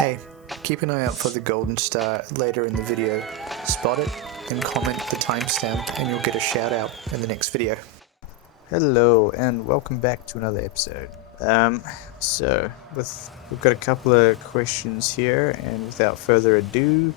Hey, keep an eye out for the golden star later in the video. Spot it, then comment the timestamp and you'll get a shout out in the next video. Hello and welcome back to another episode. We've got a couple of questions here, and without further ado,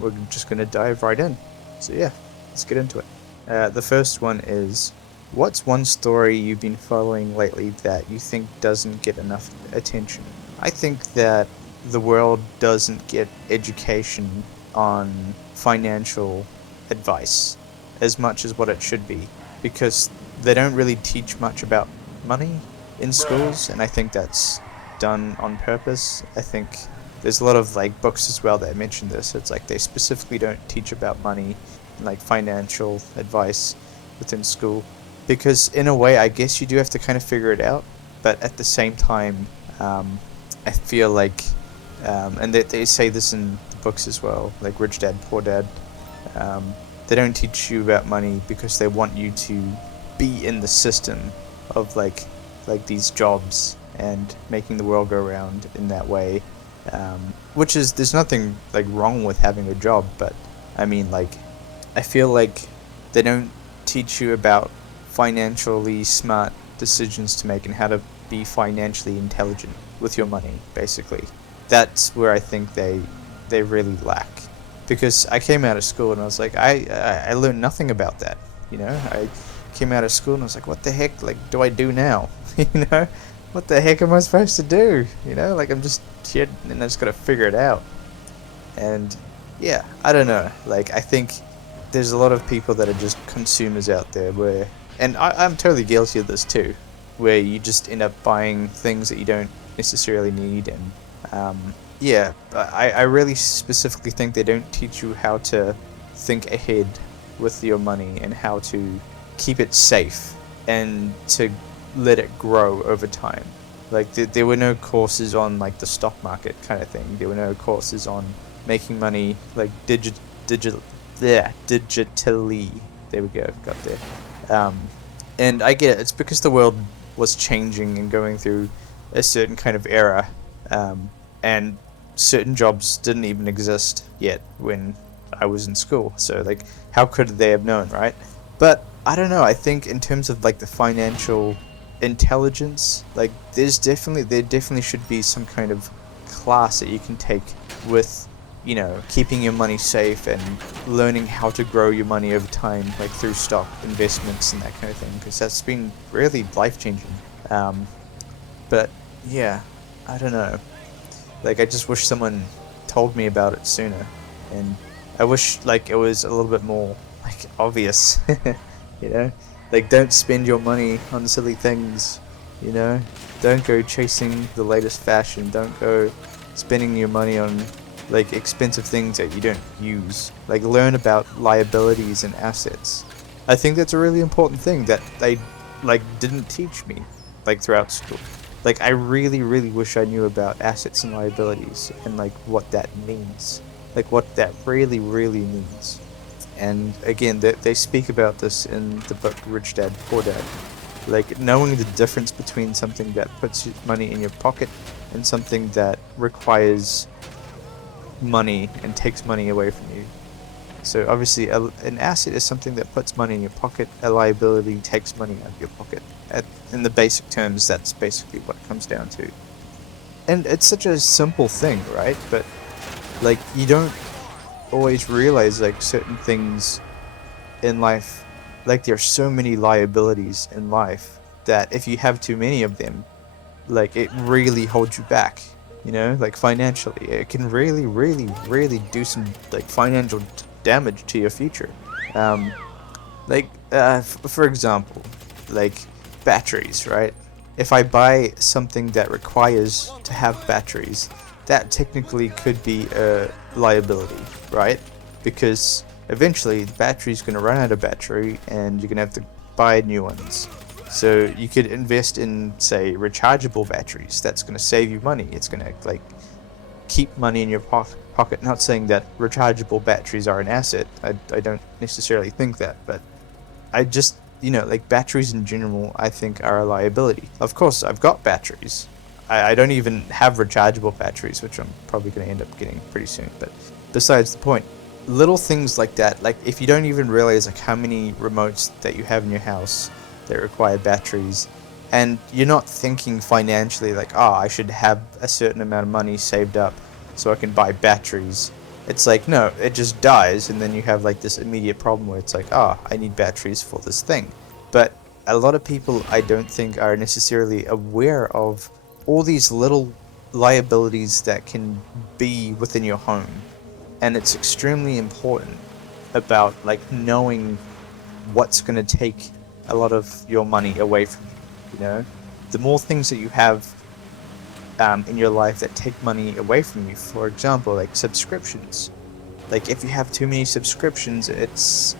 we're just going to dive right in. So yeah, let's get into it. The first one is, what's one story you've been following lately that you think doesn't get enough attention? I think that the world doesn't get education on financial advice as much as what it should be, because they don't really teach much about money in schools, and I think that's done on purpose. I think there's a lot of books as well that mention this. It's like they specifically don't teach about money and financial advice within school, because in a way I guess you do have to kind of figure it out, but at the same time I feel like and they say this in the books as well, like Rich Dad Poor Dad, they don't teach you about money because they want you to be in the system of like these jobs and making the world go round in that way, which is, there's nothing wrong with having a job, but I mean, I feel like they don't teach you about financially smart decisions to make and how to be financially intelligent with your money, basically. That's where I think they really lack, because I came out of school and I was like, I learned nothing about that, I came out of school and I was like, what the heck do I do now? What the heck am I supposed to do? I'm just here and I just gotta figure it out. And yeah, I don't know, I think there's a lot of people that are just consumers out there where, and I'm totally guilty of this too, where you just end up buying things that you don't necessarily need. And yeah, I really specifically think they don't teach you how to think ahead with your money and how to keep it safe and to let it grow over time. There were no courses on the stock market kind of thing. There were no courses on making money digitally. There we go, got there. And I get it. It's because the world was changing and going through a certain kind of era, and certain jobs didn't even exist yet when I was in school. So how could they have known, right? But I don't know. I think in terms of the financial intelligence, there definitely should be some kind of class that you can take with keeping your money safe and learning how to grow your money over time, through stock investments and that kind of thing, because that's been really life-changing. But yeah, I don't know. I just wish someone told me about it sooner, and I wish it was a little bit more obvious. Don't spend your money on silly things. Don't go chasing the latest fashion. Don't go spending your money on expensive things that you don't use. Learn about liabilities and assets. I think that's a really important thing that they didn't teach me throughout school. I really wish I knew about assets and liabilities and what that means, what that really means. And again, they speak about this in the book Rich Dad Poor Dad, knowing the difference between something that puts money in your pocket and something that requires money and takes money away from you. So obviously an asset is something that puts money in your pocket. A liability takes money out of your pocket. In the basic terms, that's basically what it comes down to. And it's such a simple thing, right? But you don't always realize certain things in life, there's so many liabilities in life that if you have too many of them, it really holds you back. Financially, it can really do some financial damage to your future. For example, batteries, right? If I buy something that requires to have batteries, that technically could be a liability, right? Because eventually the battery's going to run out of battery and you're going to have to buy new ones. So you could invest in, say, rechargeable batteries. That's going to save you money. It's going to keep money in your pocket. Not saying that rechargeable batteries are an asset. I don't necessarily think that, but I just, batteries in general, I think, are a liability. Of course, I've got batteries. I don't even have rechargeable batteries, which I'm probably going to end up getting pretty soon. But besides the point, little things like that, like if you don't even realize like how many remotes that you have in your house that require batteries, and you're not thinking financially like, oh, I should have a certain amount of money saved up so I can buy batteries. It's like, no, it just dies, and then you have like this immediate problem where it's like, oh, I need batteries for this thing. But a lot of people, I don't think, are necessarily aware of all these little liabilities that can be within your home. And it's extremely important about like knowing what's going to take a lot of your money away from you. You know, the more things that you have in your life that take money away from you, for example, like subscriptions. Like if you have too many subscriptions, it's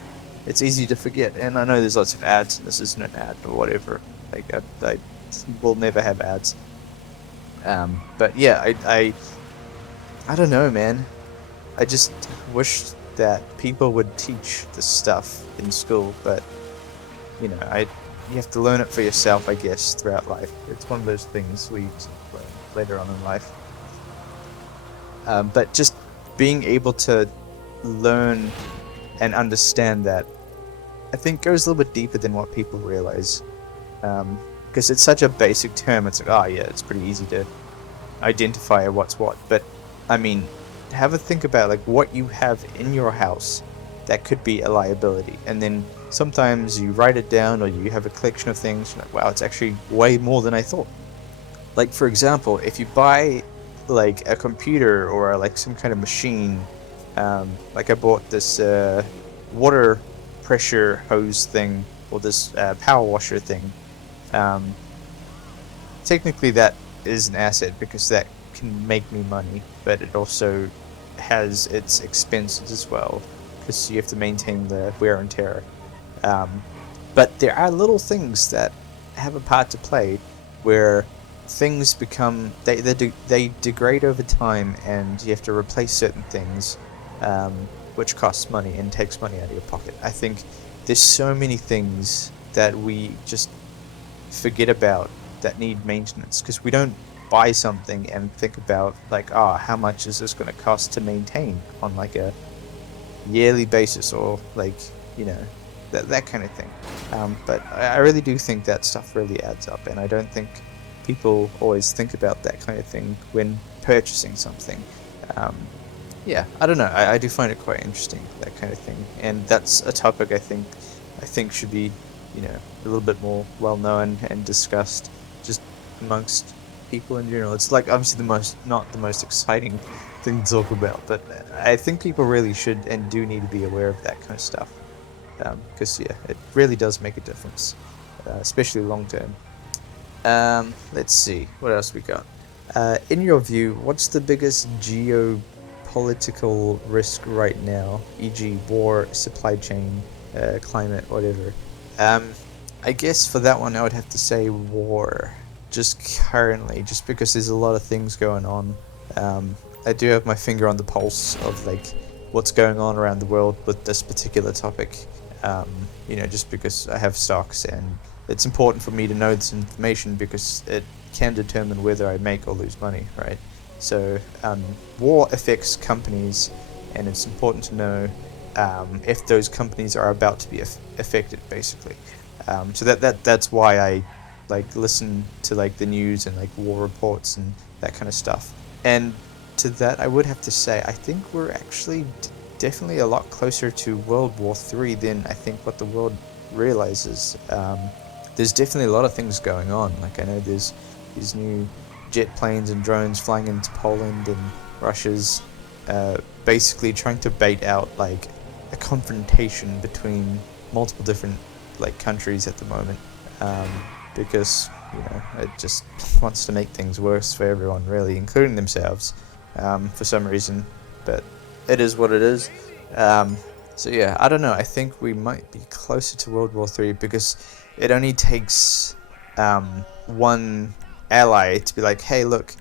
easy to forget. And I know there's lots of ads, and this isn't an ad or whatever. Like I will never have ads. But yeah, I don't know, man. I just wish that people would teach this stuff in school, but you know, you have to learn it for yourself, I guess, throughout life. It's one of those things we learn later on in life. But just being able to learn and understand that, I think, goes a little bit deeper than what people realize. Because it's such a basic term. It's like, oh yeah, it's pretty easy to identify what's what. But I mean, have a think about like what you have in your house that could be a liability, and then sometimes you write it down, or you have a collection of things. You're like, wow, it's actually way more than I thought. Like for example, if you buy like a computer or like some kind of machine, like I bought this water pressure hose thing, or this power washer thing. Um, Technically that is an asset because that can make me money, but it also has its expenses as well, because you have to maintain the wear and tear. Um, but there are little things that have a part to play, where things become they degrade over time, and you have to replace certain things, which costs money and takes money out of your pocket. I think there's so many things that we just forget about that need maintenance, because we don't buy something and think about like, oh, how much is this going to cost to maintain on like a yearly basis, or like, you know, that kind of thing. But I really do think that stuff really adds up, and I don't think people always think about that kind of thing when purchasing something. Yeah, I don't know. I do find it quite interesting, that kind of thing, and that's a topic I think should be, you know, a little bit more well known and discussed just amongst people in general. It's like obviously not the most exciting thing to talk about, but I think people really should and do need to be aware of that kind of stuff, because yeah, it really does make a difference, especially long term. Let's see what else we got. In your view, what's the biggest geopolitical risk right now, e.g., war, supply chain, climate, whatever? I guess for that one, I would have to say war. Just currently, just because there's a lot of things going on. I do have my finger on the pulse of like what's going on around the world with this particular topic. You know, just because I have stocks, and it's important for me to know this information because it can determine whether I make or lose money, right? So war affects companies, and it's important to know if those companies are about to be affected, basically. So that's why I like listen to like the news and like war reports and that kind of stuff. And to that, I would have to say I think we're actually definitely a lot closer to World War III than I think what the world realizes. There's definitely a lot of things going on. Like I know there's these new jet planes and drones flying into Poland, and Russia's basically trying to bait out like a confrontation between multiple different like countries at the moment, because you know it just wants to make things worse for everyone, really, including themselves, for some reason. But it is what it is. So yeah, I don't know. I think we might be closer to World War III because it only takes one ally to be like, hey, look,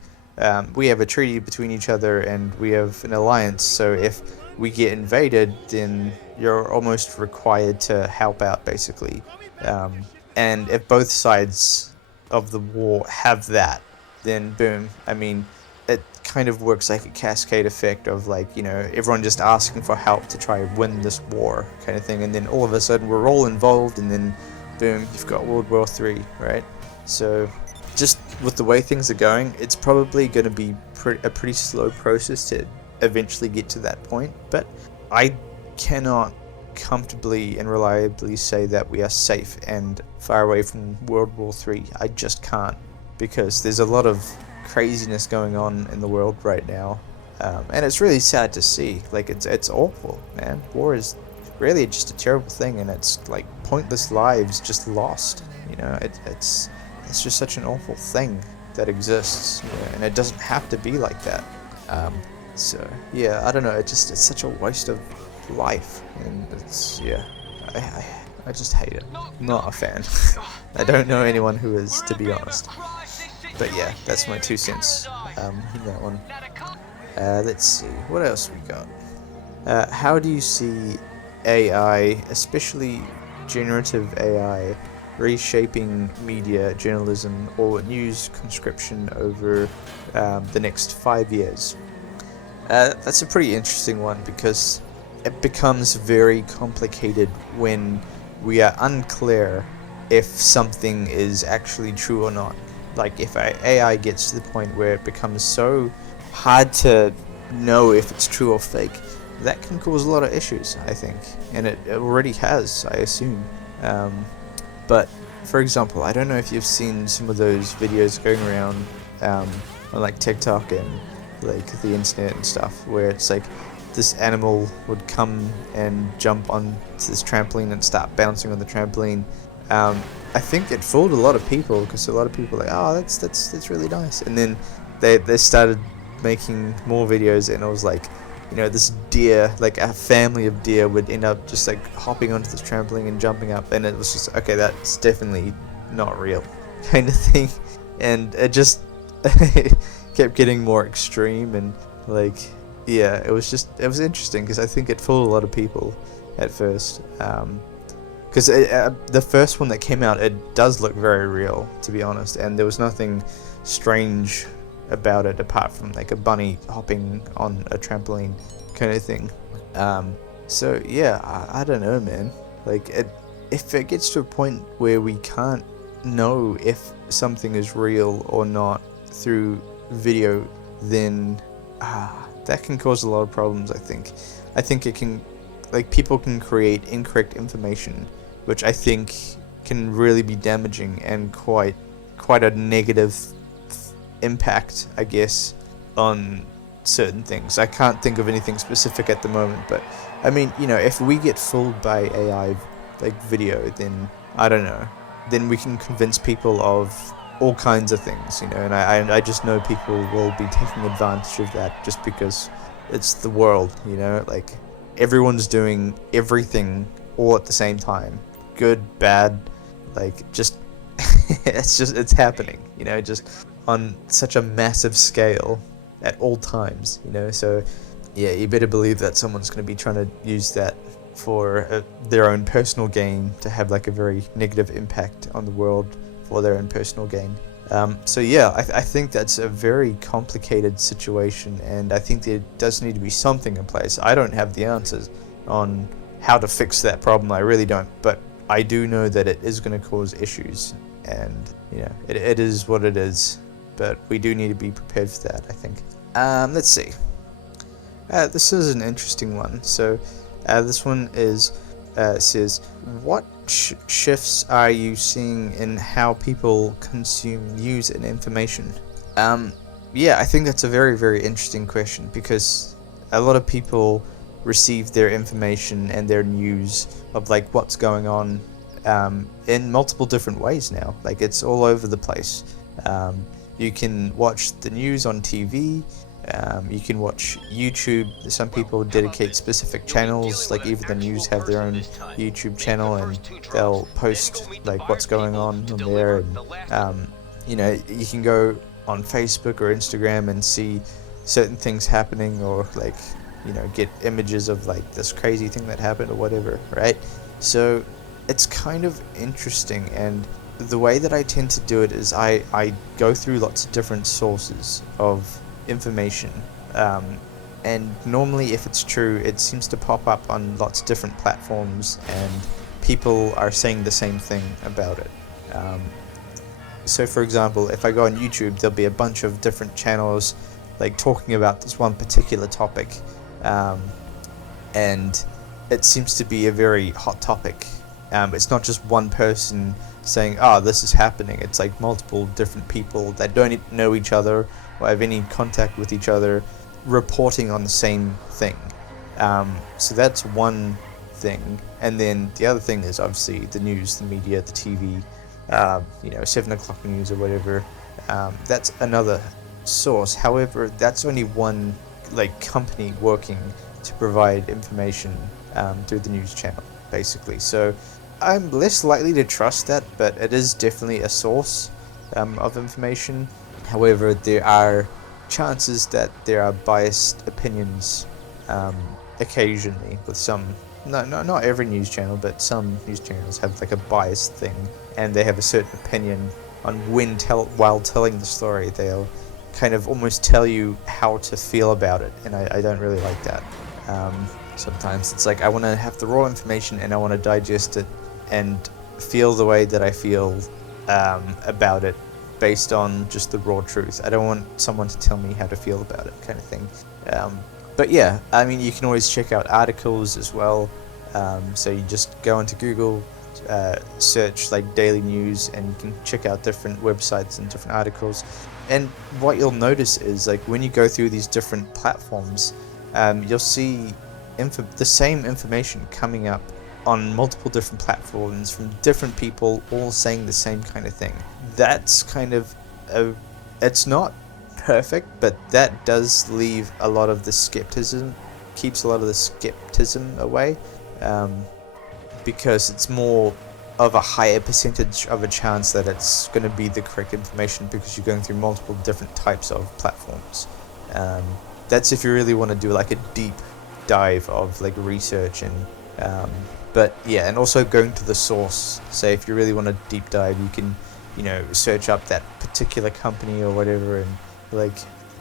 we have a treaty between each other and we have an alliance. So if we get invaded, then you're almost required to help out, basically. And if both sides of the war have that, then boom, I mean, it kind of works like a cascade effect of like, everyone just asking for help to try and win this war kind of thing, and then all of a sudden we're all involved, and then boom, you've got World War III, right? So just with the way things are going, it's probably going to be a pretty slow process to eventually get to that point, but I cannot comfortably and reliably say that we are safe and far away from World War III. I just can't, because there's a lot of craziness going on in the world right now, and it's really sad to see. Like, it's awful, man. War is really just a terrible thing, and it's like pointless lives just lost. It's just such an awful thing that exists, and it doesn't have to be like that. So yeah, I don't know. It's such a waste of life, and I just hate it. Not a fan. I don't know anyone who is, to be honest. But yeah, that's my 2 cents in that one. Let's see, what else we got? How do you see AI, especially generative AI, reshaping media, journalism, or news conscription over the next 5 years? That's a pretty interesting one, because it becomes very complicated when we are unclear if something is actually true or not. Like, if AI gets to the point where it becomes so hard to know if it's true or fake, that can cause a lot of issues, I think, and it already has, I assume. But for example, I don't know if you've seen some of those videos going around on like TikTok and like the internet and stuff, where it's like this animal would come and jump on this trampoline and start bouncing on the trampoline. I think it fooled a lot of people, because a lot of people were like, oh, that's really nice, and then they started making more videos, and it was like, this deer, like a family of deer, would end up just like hopping onto this trampoline and jumping up, and it was just, okay, that's definitely not real, kind of thing. And it just kept getting more extreme, and like, yeah, it was interesting, because I think it fooled a lot of people at first. Because the first one that came out, it does look very real, to be honest, and there was nothing strange about it apart from like a bunny hopping on a trampoline kind of thing. So yeah, I don't know, man. Like, if it gets to a point where we can't know if something is real or not through video, then that can cause a lot of problems, I think it can, like, people can create incorrect information, which I think can really be damaging and quite a negative impact, I guess, on certain things. I can't think of anything specific at the moment, but I mean, if we get fooled by AI like video, then I don't know, then we can convince people of all kinds of things, and I just know people will be taking advantage of that, just because it's the world, like, everyone's doing everything all at the same time, good, bad, like, just it's happening, just on such a massive scale at all times, so yeah, you better believe that someone's going to be trying to use that for their own personal gain, to have like a very negative impact on the world for their own personal gain. So yeah, I think that's a very complicated situation, and I think there does need to be something in place. I don't have the answers on how to fix that problem, I really don't, but I do know that it is going to cause issues, and it is what it is, but we do need to be prepared for that, I think. Let's see. This is an interesting one. So this one is says, what shifts are you seeing in how people consume news and information? Yeah, I think that's a very, very interesting question, because a lot of people receive their information and their news of like what's going on in multiple different ways now. Like, it's all over the place. You can watch the news on TV. You can watch YouTube. Some people dedicate specific channels, like even the news have their own YouTube channel, and they'll post like what's going on there. And you can go on Facebook or Instagram and see certain things happening, or like get images of like this crazy thing that happened or whatever, right? So it's kind of interesting, and the way that I tend to do it is I go through lots of different sources of information. And normally, if it's true, it seems to pop up on lots of different platforms, and people are saying the same thing about it. So, for example, if I go on YouTube, there'll be a bunch of different channels like talking about this one particular topic, and it seems to be a very hot topic. It's not just one person saying, "Oh, this is happening." It's like multiple different people that don't know each other or have any contact with each other reporting on the same thing. So that's one thing. And then the other thing is obviously the news, the media, the TV, 7 o'clock news or whatever. That's another source. However, that's only one like company working to provide information through the news channel, basically. So I'm less likely to trust that, but it is definitely a source of information. However, there are chances that there are biased opinions occasionally with some. No, not every news channel, but some news channels have like a biased thing, and they have a certain opinion on while telling the story. They'll kind of almost tell you how to feel about it, and I don't really like that. Sometimes it's like I want to have the raw information and I want to digest it and feel the way that I feel about it based on just the raw truth. I don't want someone to tell me how to feel about it, kind of thing. But yeah, I mean, you can always check out articles as well. So you just go into Google, search like daily news, and you can check out different websites and different articles. And what you'll notice is like when you go through these different platforms, you'll see the same information coming up on multiple different platforms from different people all saying the same kind of thing. That's kind of it's not perfect, but that does leave a lot of the skepticism, keeps a lot of the skepticism away, because it's more of a higher percentage of a chance that it's going to be the correct information because you're going through multiple different types of platforms. That's if you really want to do like a deep dive of like research and but yeah, and also going to the source. Say if you really want to deep dive, you can search up that particular company or whatever and like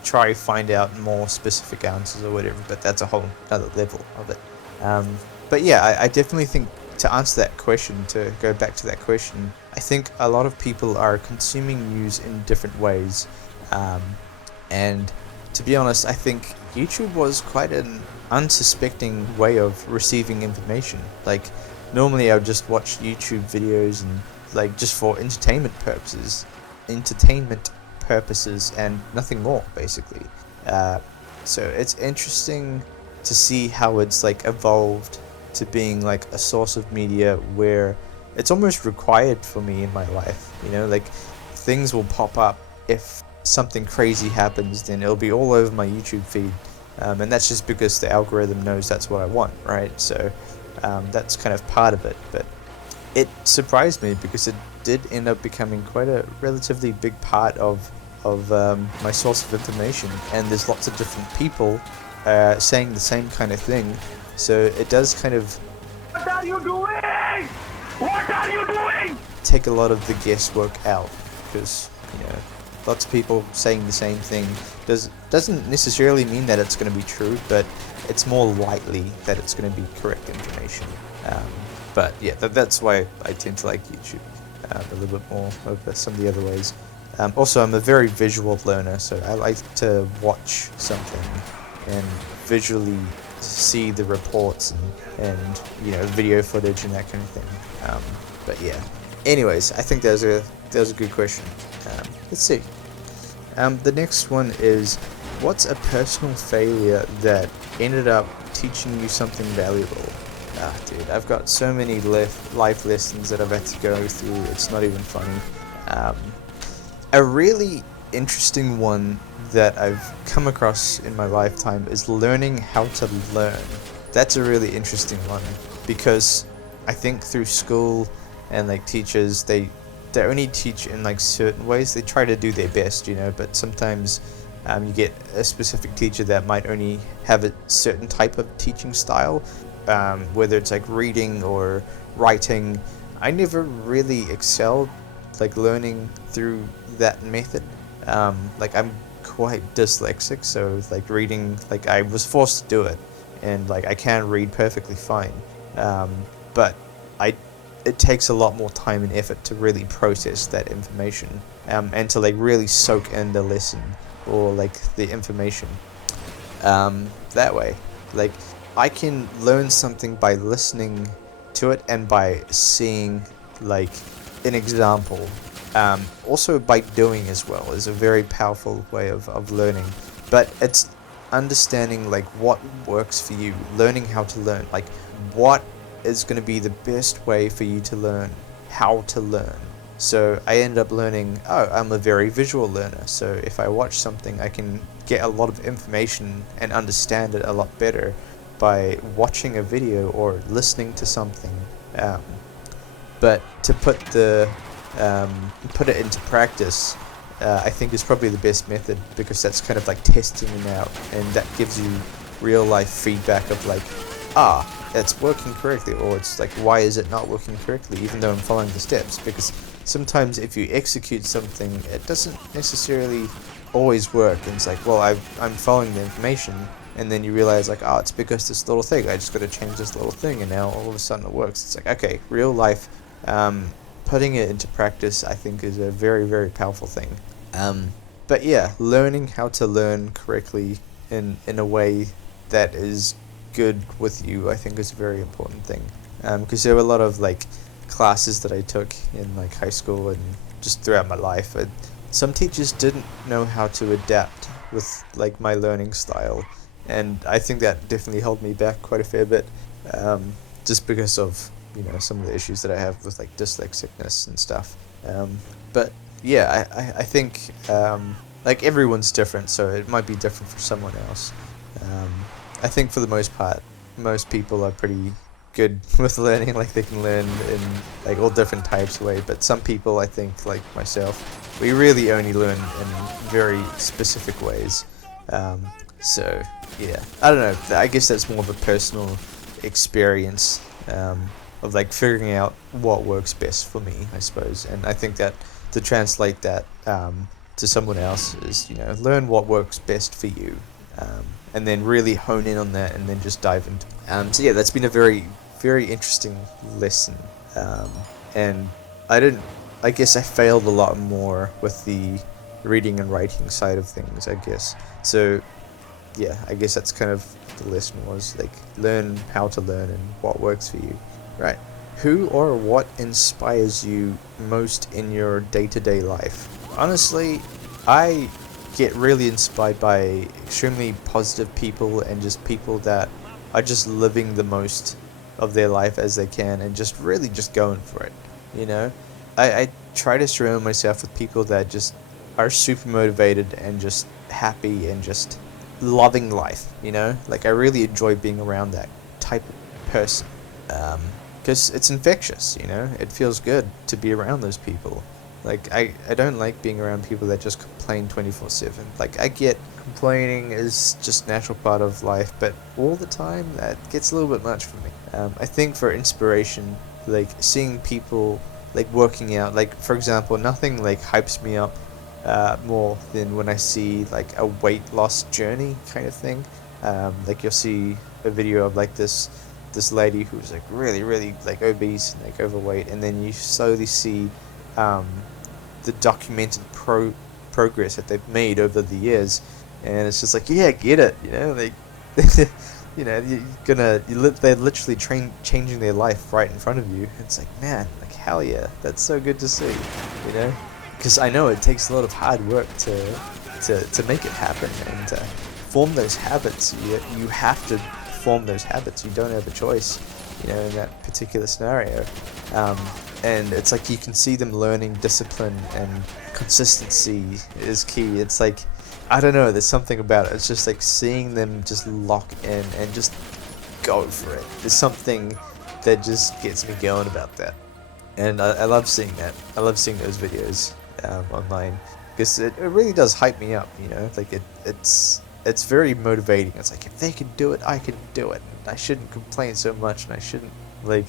try find out more specific answers or whatever, but that's a whole other level of it. But yeah, I definitely think to answer that question, to go back to that question, I think a lot of people are consuming news in different ways, and to be honest, I think YouTube was quite an unsuspecting way of receiving information. Like normally I would just watch YouTube videos and like just for entertainment purposes and nothing more, basically. So it's interesting to see how it's like evolved to being like a source of media where it's almost required for me in my life. Like things will pop up. If something crazy happens, then it'll be all over my YouTube feed, and that's just because the algorithm knows that's what I want, right? So that's kind of part of it, but it surprised me because it did end up becoming quite a relatively big part of my source of information, and there's lots of different people saying the same kind of thing, so it does kind of What are you doing? What are you doing? take a lot of the guesswork out, because lots of people saying the same thing doesn't necessarily mean that it's going to be true, but it's more likely that it's going to be correct information. But yeah, that's why I tend to like YouTube a little bit more over some of the other ways. Also, I'm a very visual learner, so I like to watch something and visually see the reports and video footage and that kind of thing. But yeah, anyways, I think that was a good question. Let's see. The next one is, what's a personal failure that ended up teaching you something valuable? Dude, I've got so many life lessons that I've had to go through, it's not even funny. A really interesting one that I've come across in my lifetime is learning how to learn. That's a really interesting one, because I think through school and like teachers, they only teach in like certain ways. They try to do their best, but sometimes you get a specific teacher that might only have a certain type of teaching style, whether it's like reading or writing. I never really excelled like learning through that method. Like I'm quite dyslexic, so like reading, like I was forced to do it, and like I can read perfectly fine, but I it takes a lot more time and effort to really process that information, and to like really soak in the lesson or like the information, that way. Like I can learn something by listening to it and by seeing like an example. Also by doing as well is a very powerful way of learning. But it's understanding like what works for you, learning how to learn, like what is going to be the best way for you to learn how to learn. So I end up learning, oh, I'm a very visual learner, so if I watch something I can get a lot of information and understand it a lot better by watching a video or listening to something. But to put it into practice, I think is probably the best method, because that's kind of like testing it out, and that gives you real life feedback of like, it's working correctly, or it's like, why is it not working correctly even though I'm following the steps? Because sometimes if you execute something, it doesn't necessarily always work, and it's like, well, I'm following the information, and then you realize like, it's because this little thing, I just got to change this little thing, and now all of a sudden it works. It's like, okay, real life, putting it into practice, I think, is a very, very powerful thing. But yeah, learning how to learn correctly in a way that is good with you, I think, is a very important thing. Because there were a lot of like classes that I took in like high school and just throughout my life, and some teachers didn't know how to adapt with like my learning style, and I think that definitely held me back quite a fair bit, just because of, you know, some of the issues that I have with like dyslexicness and stuff. But yeah, I think like everyone's different, so it might be different for someone else. I think for the most part, most people are pretty good with learning, like they can learn in like all different types of way, but some people, I think, like myself, we really only learn in very specific ways. So yeah, I don't know, I guess that's more of a personal experience, of like figuring out what works best for me, I suppose. And I think that to translate that to someone else is, you know, learn what works best for you, and then really hone in on that, and then just dive into it. So yeah, that's been a very, very interesting lesson, and I guess I failed a lot more with the reading and writing side of things, I guess. So yeah, I guess that's kind of the lesson, was like learn how to learn and what works for you. Right. Who or what inspires you most in your day-to-day life? Honestly, I get really inspired by extremely positive people, and just people that are just living the most of their life as they can, and just really just going for it, you know? I try to surround myself with people that just are super motivated and just happy and just loving life, you know? Like, I really enjoy being around that type of person. Because it's infectious, you know? It feels good to be around those people. Like, I don't like being around people that just complain 24/7. Like, I get complaining is just a natural part of life, but all the time, that gets a little bit much for me. I think for inspiration, like, seeing people, like, working out, like, for example, nothing, like, hypes me up more than when I see, like, a weight loss journey kind of thing. Like, you'll see a video of, like, this lady who's like really like obese and like overweight, and then you slowly see the documented progress that they've made over the years, and it's just like, yeah, get it, you know, like you know, they're literally changing their life right in front of you. It's like, man, like, hell yeah, that's so good to see, you know, because I know it takes a lot of hard work to make it happen, and to form those habits. You have to form those habits. You don't have a choice, you know, in that particular scenario. And it's like you can see them learning discipline, and consistency is key. It's like, I don't know, there's something about it. It's just like seeing them just lock in and just go for it. There's something that just gets me going about that. And I love seeing that. I love seeing those videos online, because it really does hype me up, you know, like it's very motivating. It's like, if they can do it, I can do it. I shouldn't complain so much, and I shouldn't, like,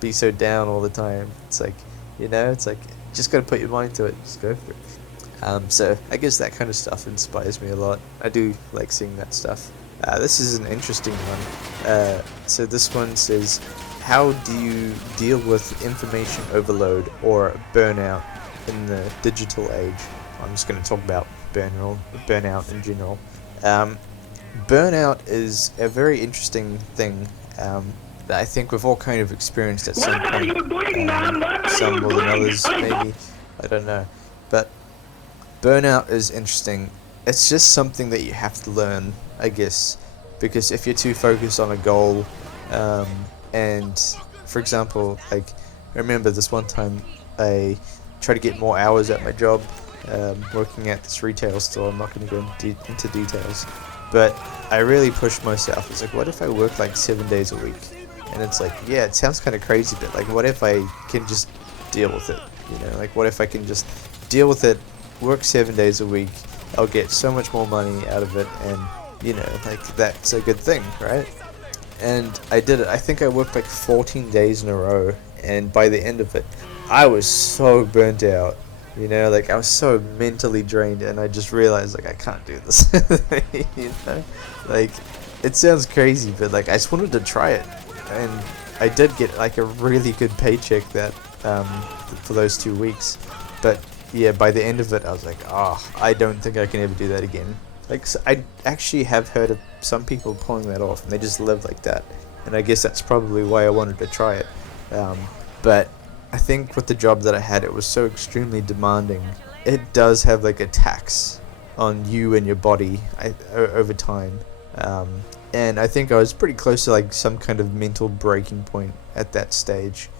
be so down all the time. It's like, you know, it's like, just gotta put your mind to it. Just go for it. So I guess that kind of stuff inspires me a lot. I do like seeing that stuff. This is an interesting one. So this one says, how do you deal with information overload or burnout in the digital age? I'm just going to talk about burnout in general. Burnout is a very interesting thing that I think we've all kind of experienced at some What are you point. doing, man? What are Some you more than doing? others, maybe. I don't know. But burnout is interesting. It's just something that you have to learn, I guess, because if you're too focused on a goal, and for example, like I remember this one time I tried to get more hours at my job, working at this retail store. I'm not going to go into details, but I really pushed myself. It's like, what if I work like 7 days a week? And it's like, yeah, it sounds kind of crazy, but like, what if I can just deal with it? You know, like, what if I can just deal with it, work 7 days a week? I'll get so much more money out of it, and you know, like, that's a good thing, right? And I did it. I think I worked like 14 days in a row, and by the end of it, I was so burnt out. You know, like, I was so mentally drained, and I just realized, like, I can't do this. You know, like, it sounds crazy, but like, I just wanted to try it, and I did get like a really good paycheck that for those 2 weeks, but yeah, by the end of it, I was like, oh, I don't think I can ever do that again. Like, so I actually have heard of some people pulling that off, and they just live like that. And I guess that's probably why I wanted to try it. But I think with the job that I had, it was so extremely demanding. It does have like a tax on you and your body over time. And I think I was pretty close to like some kind of mental breaking point at that stage.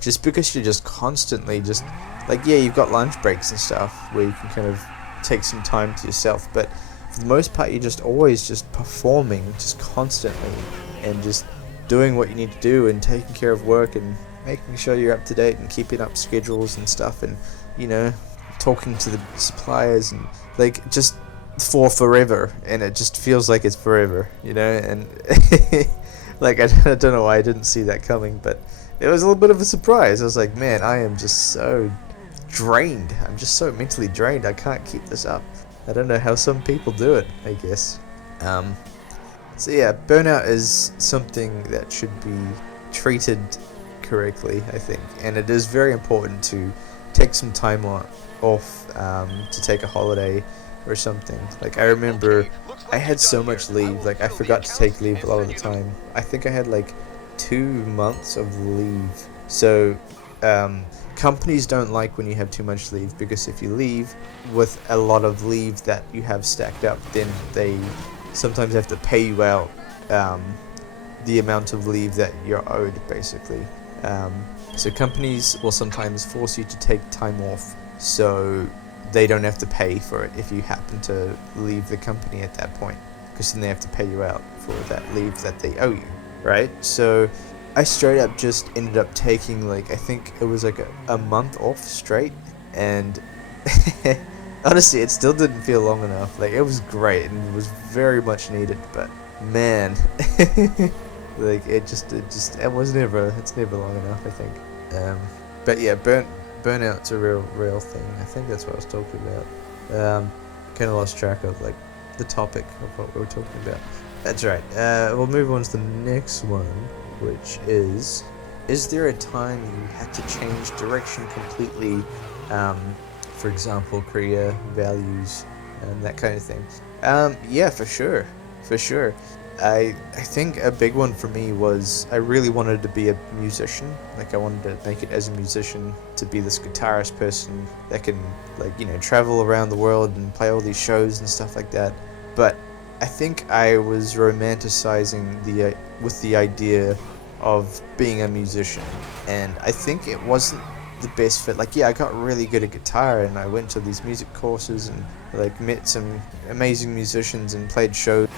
Just because you're just constantly just like, yeah, you've got lunch breaks and stuff where you can kind of take some time to yourself, but for the most part, you're just always just performing, just constantly, and just doing what you need to do, and taking care of work, and making sure you're up to date, and keeping up schedules and stuff, and, you know, talking to the suppliers, and like, just for forever, and it just feels like it's forever, you know. And like, I don't know why I didn't see that coming, but it was a little bit of a surprise. I was like, man, I am just so drained. I'm just so mentally drained. I can't keep this up. I don't know how some people do it, I guess. So yeah, burnout is something that should be treated correctly, I think, and it is very important to take some time off, to take a holiday or something. Like, I remember I had so much leave, like, I forgot to take leave a lot of the time. I think I had like 2 months of leave. So companies don't like when you have too much leave, because if you leave with a lot of leave that you have stacked up, then they sometimes have to pay you out the amount of leave that you're owed, basically. So companies will sometimes force you to take time off, so they don't have to pay for it if you happen to leave the company at that point, because then they have to pay you out for that leave that they owe you, right? So I straight up just ended up taking, like, I think it was like a month off straight, and honestly, it still didn't feel long enough. Like, it was great, and it was very much needed, but man, like, it was never, it's never long enough, I think. But yeah, burnout's a real thing. I think that's what I was talking about. Kind of lost track of, like, the topic of what we were talking about. That's right. We'll move on to the next one, which is there a time you had to change direction completely? For example, career, values, and that kind of thing. Yeah, for sure. I think a big one for me was I really wanted to be a musician. Like, I wanted to make it as a musician, to be this guitarist person that can, like, you know, travel around the world and play all these shows and stuff like that. But I think I was romanticizing with the idea of being a musician, and I think it wasn't the best fit. Like, yeah, I got really good at guitar, and I went to these music courses and, like, met some amazing musicians and played shows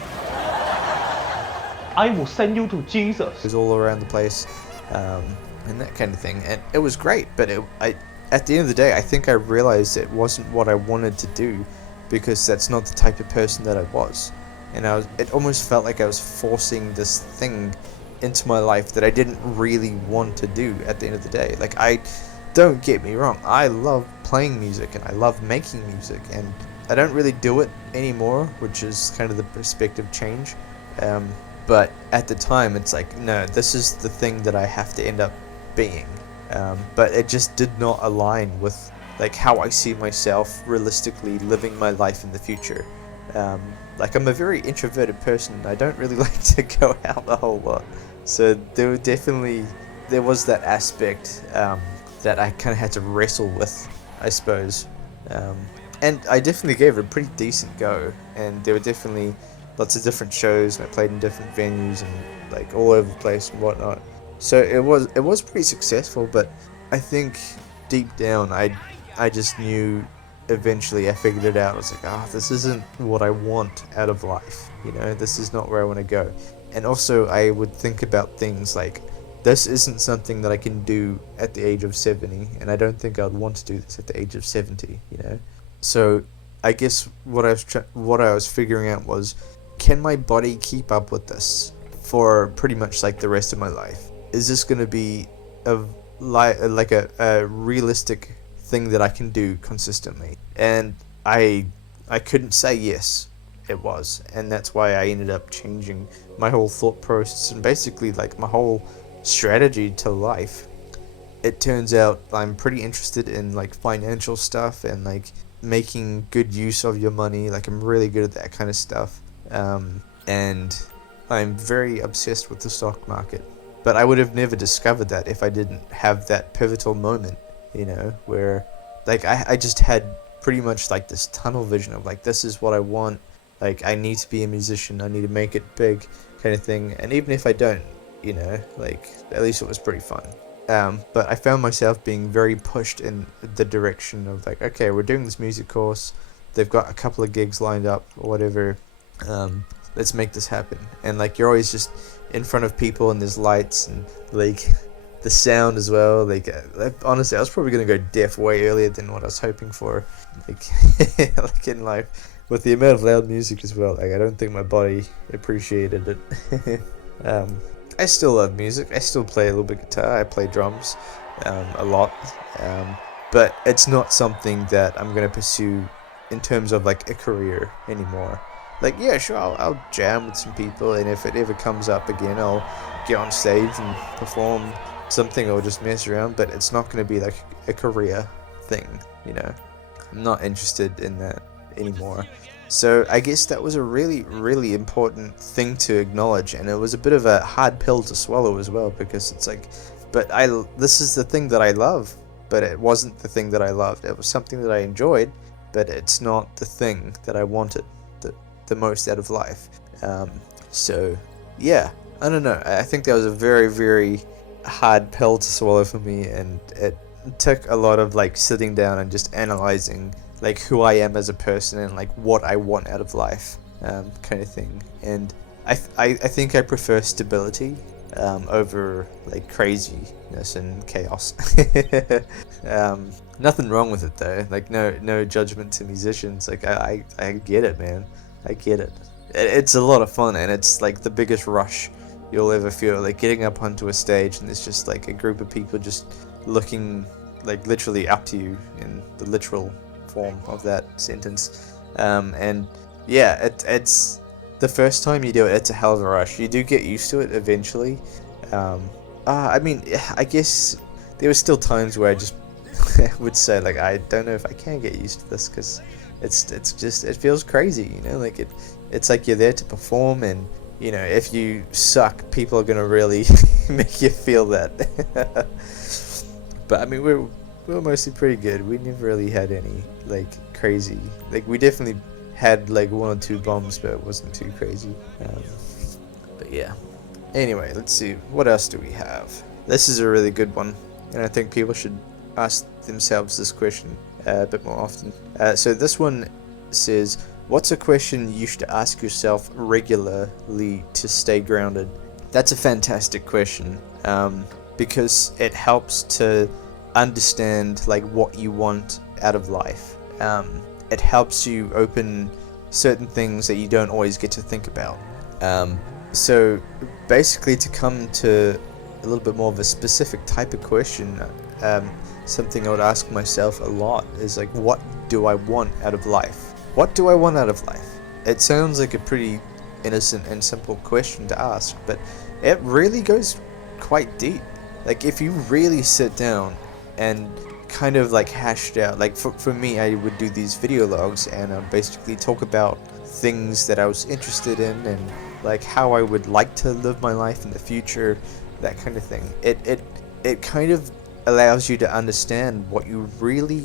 I will send you to Jesus. all around the place, and that kind of thing, and it was great. But at the end of the day, I think I realized it wasn't what I wanted to do, because that's not the type of person that I was, and it almost felt like I was forcing this thing into my life that I didn't really want to do at the end of the day. Like, don't get me wrong, I love playing music and I love making music, and I don't really do it anymore, which is kind of the perspective change. But at the time, it's like, no, this is the thing that I have to end up being. But it just did not align with like how I see myself realistically living my life in the future. Like, I'm a very introverted person. I don't really like to go out a whole lot. So there was that aspect that I kind of had to wrestle with, I suppose. And I definitely gave it a pretty decent go. And there were definitely lots of different shows. And I played in different venues and like all over the place and whatnot. So it was pretty successful. But I think deep down, I just knew. Eventually I figured it out. I was like, this isn't what I want out of life, this is not where I want to go. And also I would think about things like, this isn't something that I can do at the age of 70, and I don't think I'd want to do this at the age of 70, So I guess what I was figuring out was, can my body keep up with this for pretty much like the rest of my life? Is this going to be a realistic thing that I can do consistently? And I couldn't say yes, it was, and that's why I ended up changing my whole thought process and basically like my whole strategy to life. It turns out I'm pretty interested in like financial stuff and like making good use of your money. Like, I'm really good at that kind of stuff, and I'm very obsessed with the stock market. But I would have never discovered that if I didn't have that pivotal moment, where like I just had pretty much like this tunnel vision of like, this is what I want. Like, I need to be a musician, I need to make it big, kind of thing. And even if I don't, like, at least it was pretty fun. But I found myself being very pushed in the direction of like, okay, we're doing this music course, they've got a couple of gigs lined up or whatever, let's make this happen. And like, you're always just in front of people and there's lights and like the sound as well. Like, honestly, I was probably gonna go deaf way earlier than what I was hoping for, like like in life, with the amount of loud music as well. Like, I don't think my body appreciated it. I still love music. I still play a little bit of guitar. I play drums a lot, but it's not something that I'm gonna pursue in terms of like a career anymore. Like, yeah, sure, I'll jam with some people, and if it ever comes up again, I'll get on stage and perform something or just mess around, but it's not going to be like a career thing, I'm not interested in that anymore. So I guess that was a really, really important thing to acknowledge, and it was a bit of a hard pill to swallow as well, because it's like, but this is the thing that I love, but it wasn't the thing that I loved. It was something that I enjoyed, but it's not the thing that I wanted the most out of life. So yeah, I don't know. I think that was a very, very hard pill to swallow for me, and it took a lot of like sitting down and just analyzing like who I am as a person and like what I want out of life, kind of thing. And I think I prefer stability over like craziness and chaos. Nothing wrong with it though. Like, no judgment to musicians. Like, I get it, man. I get it. It's a lot of fun, and it's like the biggest rush you'll ever feel, like getting up onto a stage and there's just like a group of people just looking like literally up to you in the literal form of that sentence. And yeah, it's the first time you do it, it's a hell of a rush. You do get used to it eventually. I mean, I guess there were still times where I just would say like, I don't know if I can get used to this, because it's just, it feels crazy, like it's like you're there to perform, and if you suck, people are gonna really make you feel that. But I mean, we were mostly pretty good. We never really had any like crazy, like we definitely had like one or two bombs, but it wasn't too crazy. But yeah, anyway, let's see, what else do we have? This is a really good one, and I think people should ask themselves this question a bit more often. So this one says, what's a question you should ask yourself regularly to stay grounded? That's a fantastic question, because it helps to understand like what you want out of life. It helps you open certain things that you don't always get to think about. So basically, to come to a little bit more of a specific type of question, something I would ask myself a lot is like, what do I want out of life? What do I want out of life? It sounds like a pretty innocent and simple question to ask, but it really goes quite deep. Like, if you really sit down and kind of like hashed out, like for me, I would do these video logs and I'd basically talk about things that I was interested in and like how I would like to live my life in the future, that kind of thing. It kind of allows you to understand what you really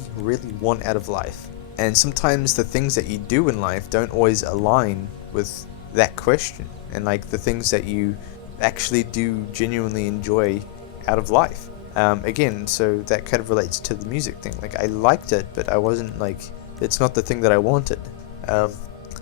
want out of life. And sometimes the things that you do in life don't always align with that question, and like the things that you actually do genuinely enjoy out of life. Again, so that kind of relates to the music thing. Like, I liked it, but I wasn't like, it's not the thing that I wanted.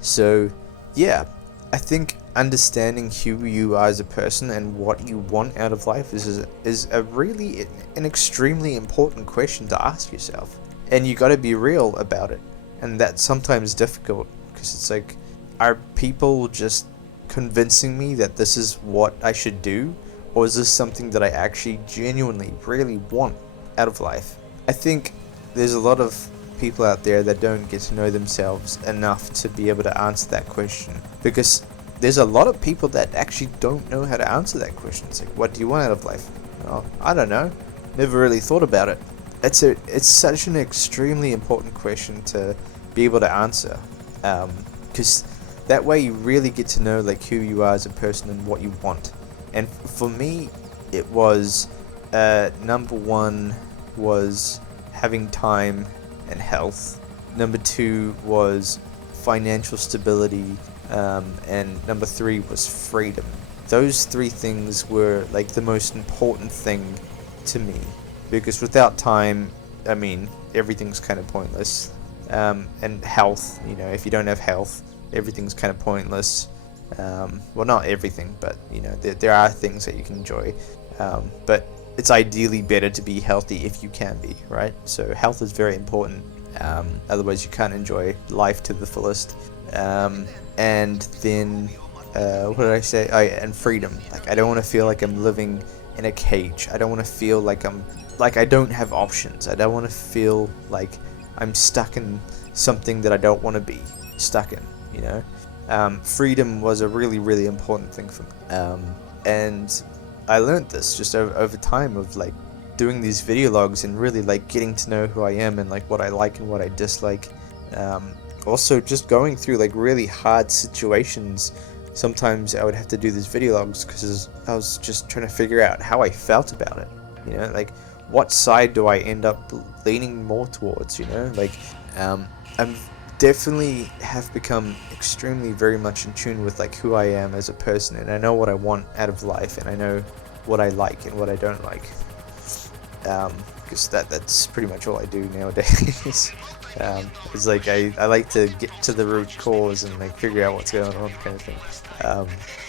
So yeah, I think understanding who you are as a person and what you want out of life is a really an extremely important question to ask yourself, and you got to be real about it. And that's sometimes difficult because it's like, are people just convincing me that this is what I should do, or is this something that I actually genuinely really want out of life? I think there's a lot of people out there that don't get to know themselves enough to be able to answer that question, because there's a lot of people that actually don't know how to answer that question. It's like, what do you want out of life? Oh, I don't know. Never really thought about it. It's such an extremely important question to be able to answer, because that way you really get to know like who you are as a person and what you want. And for me, it was number one was having time and health. Number two was financial stability, and number three was freedom. Those three things were like the most important thing to me, because without time, I mean, everything's kind of pointless. And health, you know, if you don't have health, everything's kind of pointless. Well, not everything, but you know, there are things that you can enjoy, but it's ideally better to be healthy if you can be, right? So health is very important, otherwise you can't enjoy life to the fullest. And then what did I say? And freedom. Like, I don't want to feel like I'm living in a cage. I don't want to feel like I don't have options. I don't want to feel like I'm stuck in something that I don't want to be stuck in, you know? Freedom was a really important thing for me. And I learned this just over time of like doing these video logs and really like getting to know who I am and like what I like and what I dislike. Also just going through like really hard situations. Sometimes I would have to do these video logs because I was just trying to figure out how I felt about it, you know, like what side do I end up leaning more towards, you know? Like, I'm definitely have become extremely very much in tune with like who I am as a person, and I know what I want out of life, and I know what I like and what I don't like, because that's pretty much all I do nowadays. It's like I like to get to the root cause and like figure out what's going on, kind of thing.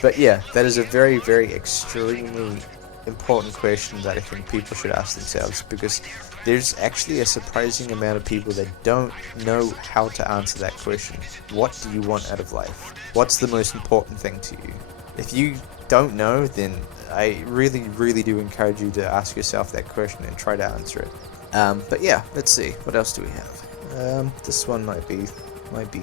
But yeah, that is a very extremely important question that I think people should ask themselves, because there's actually a surprising amount of people that don't know how to answer that question. What do you want out of life? What's the most important thing to you? If you don't know, then I really do encourage you to ask yourself that question and try to answer it. But yeah, let's see, what else do we have? This one might be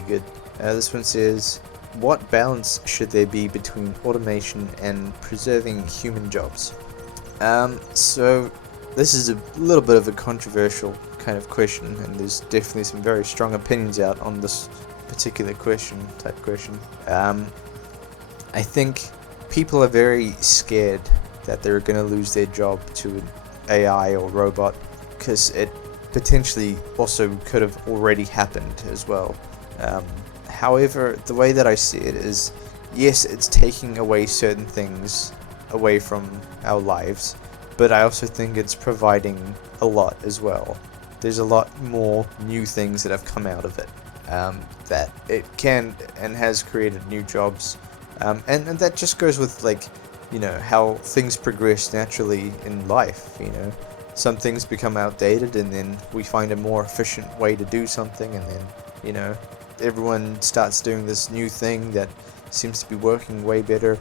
good. This one says, what balance should there be between automation and preserving human jobs? So this is a little bit of a controversial kind of question, and there's definitely some very strong opinions out on this particular type question. I think people are very scared that they're going to lose their job to an AI or robot, because it potentially also could have already happened as well. However, the way that I see it is, yes, it's taking away certain things away from our lives, but I also think it's providing a lot as well. There's a lot more new things that have come out of it, that it can and has created new jobs, and that just goes with, like, you know, how things progress naturally in life. You know, some things become outdated and then we find a more efficient way to do something, and then, you know, everyone starts doing this new thing that seems to be working way better.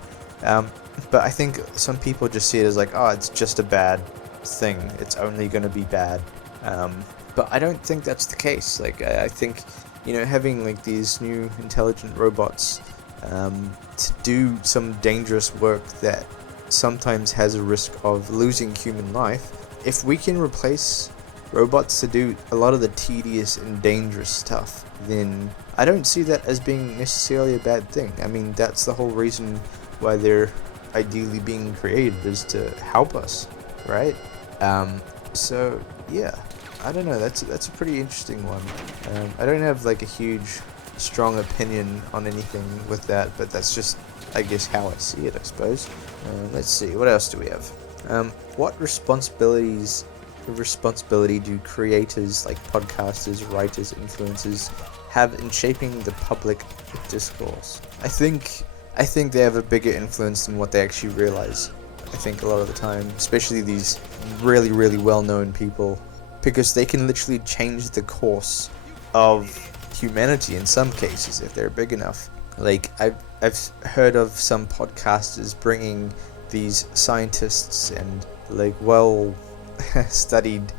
But I think some people just see it as like, oh, it's just a bad thing, it's only going to be bad. But I don't think that's the case. Like, I think, having like these new intelligent robots to do some dangerous work that sometimes has a risk of losing human life, if we can replace robots to do a lot of the tedious and dangerous stuff, then I don't see that as being necessarily a bad thing. I mean, that's the whole reason why they're ideally being created, is to help us, right? So yeah, I don't know. That's a pretty interesting one. I don't have like a huge, strong opinion on anything with that, but that's just, I guess, how I see it, I suppose. Let's see, what else do we have? What responsibility do creators like podcasters, writers, influencers have in shaping the public discourse? I think they have a bigger influence than what they actually realize. I think a lot of the time, especially these really, really well-known people, because they can literally change the course of humanity in some cases if they're big enough. Like, I've heard of some podcasters bringing these scientists and like well-studied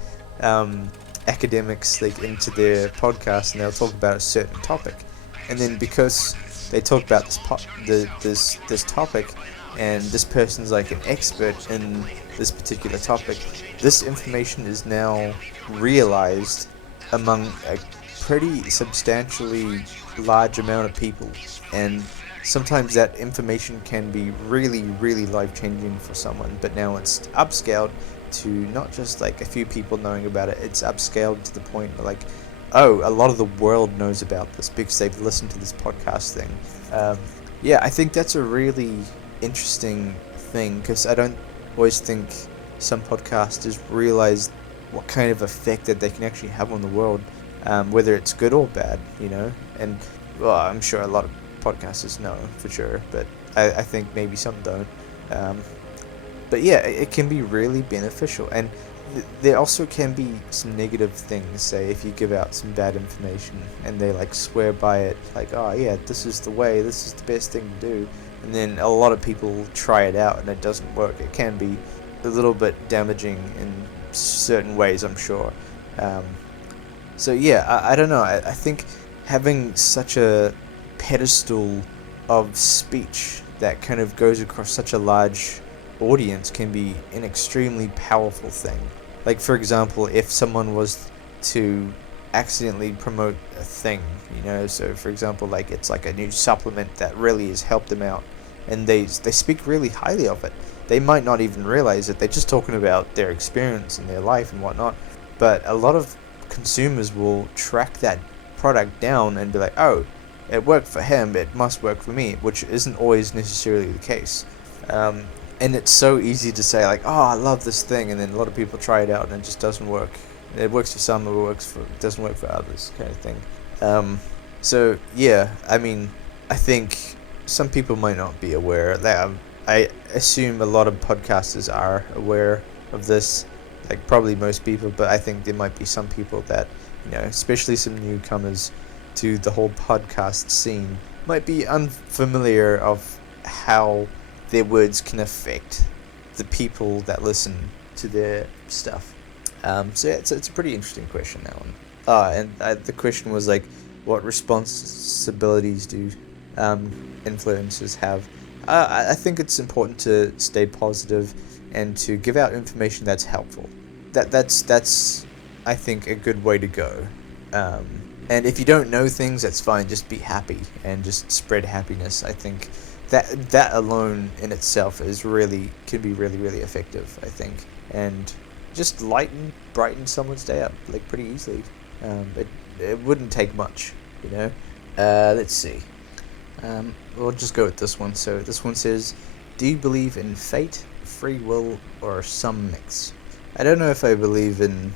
academics like into their podcast, and they'll talk about a certain topic, and then because they talk about this topic, and this person's like an expert in this particular topic, this information is now realized among a pretty substantially large amount of people, and sometimes that information can be really, really life-changing for someone, but now it's upscaled to not just like a few people knowing about it, it's upscaled to the point where like, oh, a lot of the world knows about this because they've listened to this podcast thing. Yeah, I think that's a really interesting thing, because I don't always think some podcasters realize what kind of effect that they can actually have on the world, whether it's good or bad, and well, I'm sure a lot of podcasters know for sure, but I think maybe some don't. But yeah, it can be really beneficial, and there also can be some negative things, say if you give out some bad information and they like swear by it, like, oh yeah, this is the way, this is the best thing to do, and then a lot of people try it out and it doesn't work. It can be a little bit damaging in certain ways, I'm sure. So yeah, I don't know, I think having such a pedestal of speech that kind of goes across such a large audience can be an extremely powerful thing. Like, for example, if someone was to accidentally promote a thing, so for example, like it's like a new supplement that really has helped them out, and they speak really highly of it. They might not even realize it, they're just talking about their experience and their life and whatnot, but a lot of consumers will track that product down and be like, oh, it worked for him, it must work for me, which isn't always necessarily the case. And it's so easy to say like, oh, I love this thing, and then a lot of people try it out and it just doesn't work. It works for some, it doesn't work for others, kind of thing. So yeah, I mean, I think some people might not be aware. I assume a lot of podcasters are aware of this, like probably most people, but I think there might be some people that, especially some newcomers to the whole podcast scene, might be unfamiliar of how their words can affect the people that listen to their stuff. So yeah, it's a pretty interesting question, that one. And the question was like, what responsibilities do influencers have? I think it's important to stay positive and to give out information that's helpful. That's I think a good way to go. And if you don't know things, that's fine. Just be happy and just spread happiness. I think that alone in itself can be really, really effective, I think, and just brighten someone's day up like pretty easily. It wouldn't take much, Let's see. We'll just go with this one. So this one says, do you believe in fate, free will, or some mix? I don't know if I believe in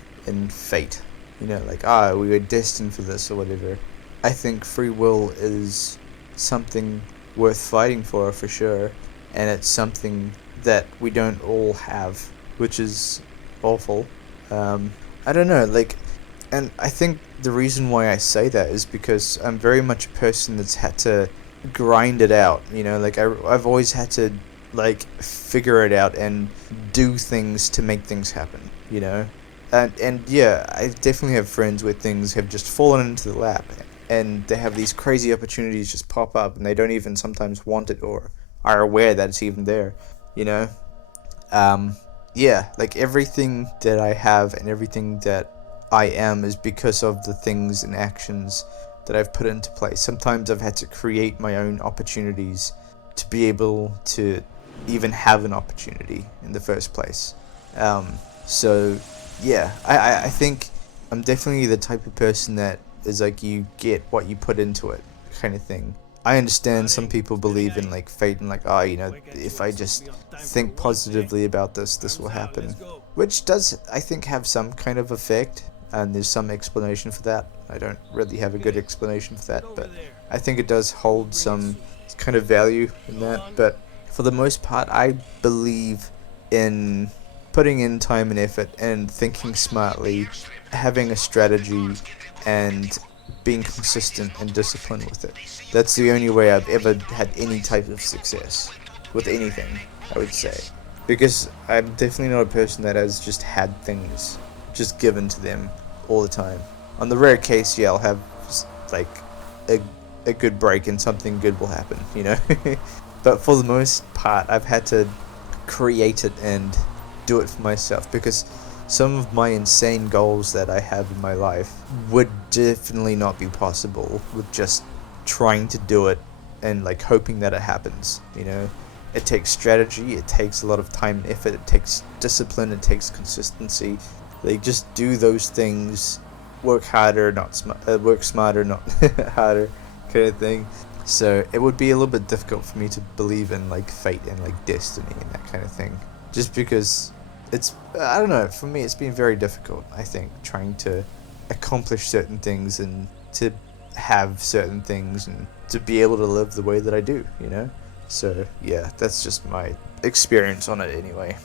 fate, like, we were destined for this or whatever. I think free will is something worth fighting for sure, and it's something that we don't all have, which is awful. I don't know, and I think the reason why I say that is because I'm very much a person that's had to grind it out, I've always had to figure it out and do things to make things happen, And yeah, I definitely have friends where things have just fallen into the lap, and they have these crazy opportunities just pop up, and they don't even sometimes want it or are aware that it's even there, you know. Um, yeah, like everything that I have and everything that I am is because of the things and actions that I've put into place. Sometimes I've had to create my own opportunities to be able to even have an opportunity in the first place. So yeah, I think I'm definitely the type of person that is like, you get what you put into it kind of thing. I understand some people believe in like fate and like, oh, you know, if I just think positively about this, this will happen, which does, I think, have some kind of effect, and there's some explanation for that. I don't really have a good explanation for that, but I think it does hold some kind of value in that. But for the most part, I believe in putting in time and effort and thinking smartly, having a strategy, and being consistent and disciplined with it. That's the only way I've ever had any type of success with anything, I would say. Because I'm definitely not a person that has just had things just given to them all the time. On the rare case, yeah, I'll have like a, a good break and something good will happen, you know? But for the most part, I've had to create it and do it for myself, because some of my insane goals that I have in my life would definitely not be possible with just trying to do it and like hoping that it happens, you know. It takes strategy, it takes a lot of time and effort, it takes discipline, it takes consistency. They just do those things, work harder, work smarter, not harder, kind of thing. So it would be a little bit difficult for me to believe in like fate and like destiny and that kind of thing, just because it's, I don't know, for me it's been very difficult, I think, trying to accomplish certain things and to have certain things and to be able to live the way that I do, you know. So yeah, that's just my experience on it anyway.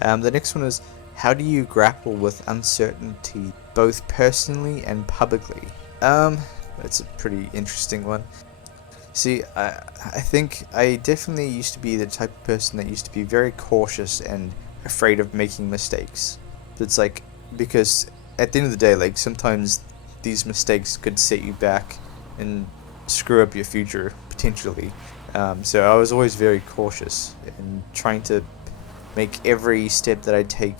The next one is, how do you grapple with uncertainty both personally and publicly? That's a pretty interesting one. See, I think I definitely used to be the type of person that used to be very cautious and afraid of making mistakes. It's like, because at the end of the day, like, sometimes these mistakes could set you back and screw up your future potentially. So I was always very cautious and trying to make every step that I take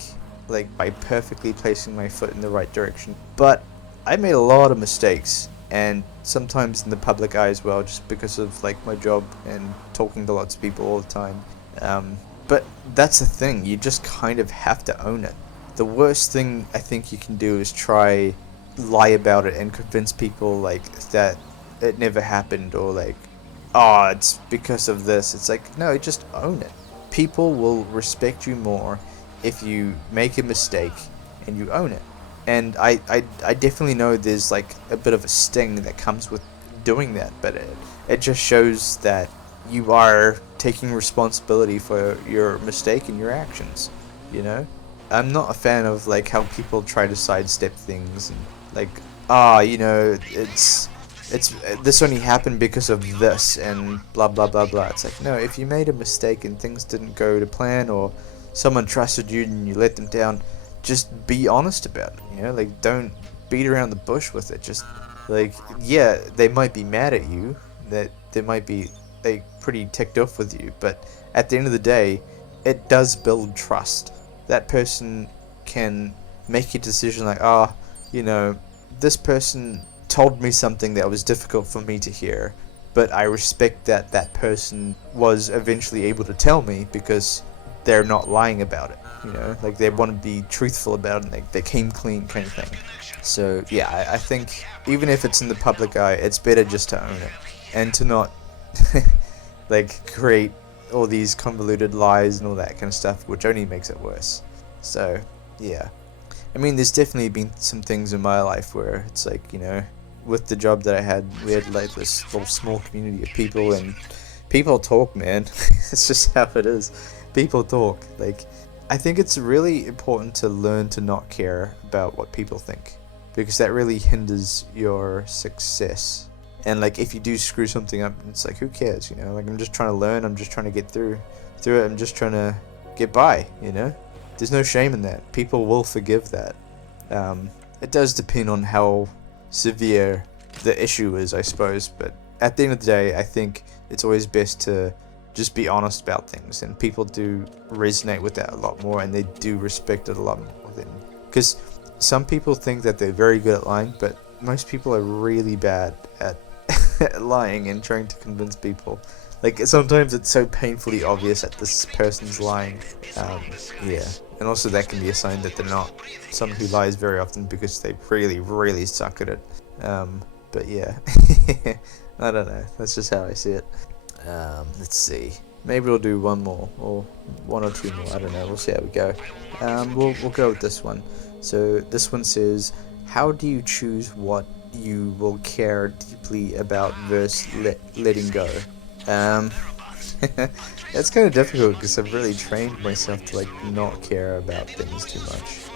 like by perfectly placing my foot in the right direction. But I made a lot of mistakes, and sometimes in the public eye as well, just because of like my job and talking to lots of people all the time. But that's the thing, you just kind of have to own it. The worst thing I think you can do is try lie about it and convince people like that it never happened, or like, oh, it's because of this. It's like, no, just own it. People will respect you more if you make a mistake and you own it. And I definitely know there's like a bit of a sting that comes with doing that, but it just shows that you are taking responsibility for your mistake and your actions, you know? I'm not a fan of like how people try to sidestep things and like, you know, it's this only happened because of this and blah blah blah blah. It's like, no, if you made a mistake and things didn't go to plan, or someone trusted you and you let them down, just be honest about it, you know? Like, don't beat around the bush with it. Just like, yeah, they might be mad at you, that they might be like pretty ticked off with you, but at the end of the day, it does build trust. That person can make a decision like, you know, this person told me something that was difficult for me to hear, but I respect that that person was eventually able to tell me because they're not lying about it, you know, like they want to be truthful about it, like they came clean kind of thing. So yeah, I think even if it's in the public eye, it's better just to own it and to not like create all these convoluted lies and all that kind of stuff, which only makes it worse. So yeah, I mean, there's definitely been some things in my life where it's like, you know, with the job that I had, we had like this little small community of people, and people talk, man. It's just how it is. People talk. Like, I think it's really important to learn to not care about what people think, because that really hinders your success. And like, if you do screw something up, it's like, who cares, you know? Like, I'm just trying to learn, I'm just trying to get through it, I'm just trying to get by, you know? there's no shame in that. People will forgive that. It does depend on how severe the issue is, I suppose, but at the end of the day, I think it's always best to just be honest about things, and people do resonate with that a lot more, and they do respect it a lot more than, because some people think that they're very good at lying, but most people are really bad at lying and trying to convince people. Like, sometimes it's so painfully obvious that this person's lying. Yeah, and also that can be a sign that they're not someone who lies very often because they really, really suck at it. But yeah, I don't know. That's just how I see it. Let's see. Maybe we'll do one more, or one or two more. I don't know. We'll see how we go. We'll go with this one. So this one says, how do you choose what you will care deeply about versus letting go? It's kind of difficult because I've really trained myself to like not care about things too much.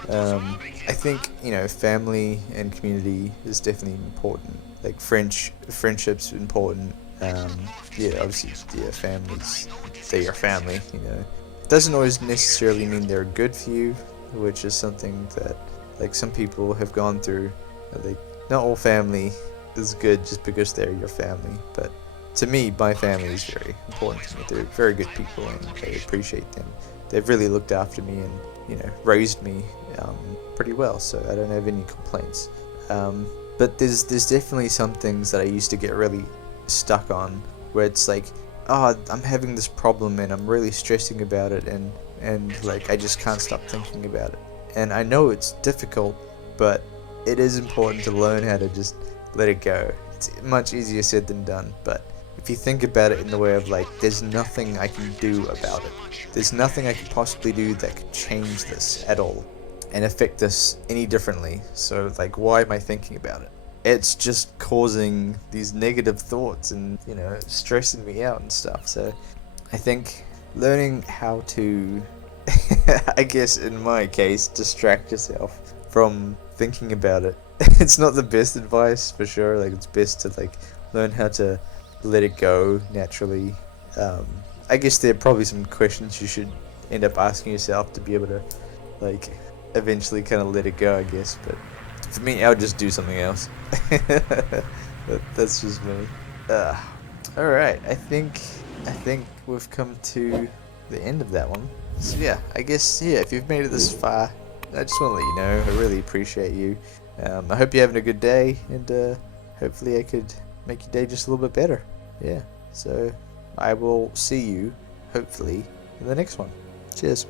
I think, you know, family and community is definitely important. Like friendship's important. Yeah, obviously, yeah, families, they're your family, you know. Doesn't always necessarily mean they're good for you, which is something that, like, some people have gone through. Like, not all family is good just because they're your family, but to me, my family is very important to me. They're very good people, and I appreciate them. They've really looked after me and, you know, raised me pretty well, so I don't have any complaints. But there's definitely some things that I used to get really stuck on, where it's like, oh, I'm having this problem and I'm really stressing about it, and like I just can't stop thinking about it. And I know it's difficult, but it is important to learn how to just let it go. It's much easier said than done, but if you think about it in the way of like, there's nothing I can do about it. There's nothing I could possibly do that could change this at all and affect this any differently. So like, why am I thinking about it? It's just causing these negative thoughts and, you know, stressing me out and stuff. So I think learning how to, I guess in my case, distract yourself from thinking about it. It's not the best advice for sure. Like, it's best to like learn how to let it go naturally. I guess there are probably some questions you should end up asking yourself to be able to like eventually kind of let it go, I guess. But for me, I would just do something else. That's just me. Alright, I think we've come to the end of that one. So yeah, I guess, yeah, if you've made it this far, I just want to let you know, I really appreciate you. I hope you're having a good day, and hopefully I could make your day just a little bit better. Yeah, so I will see you, hopefully, in the next one. Cheers.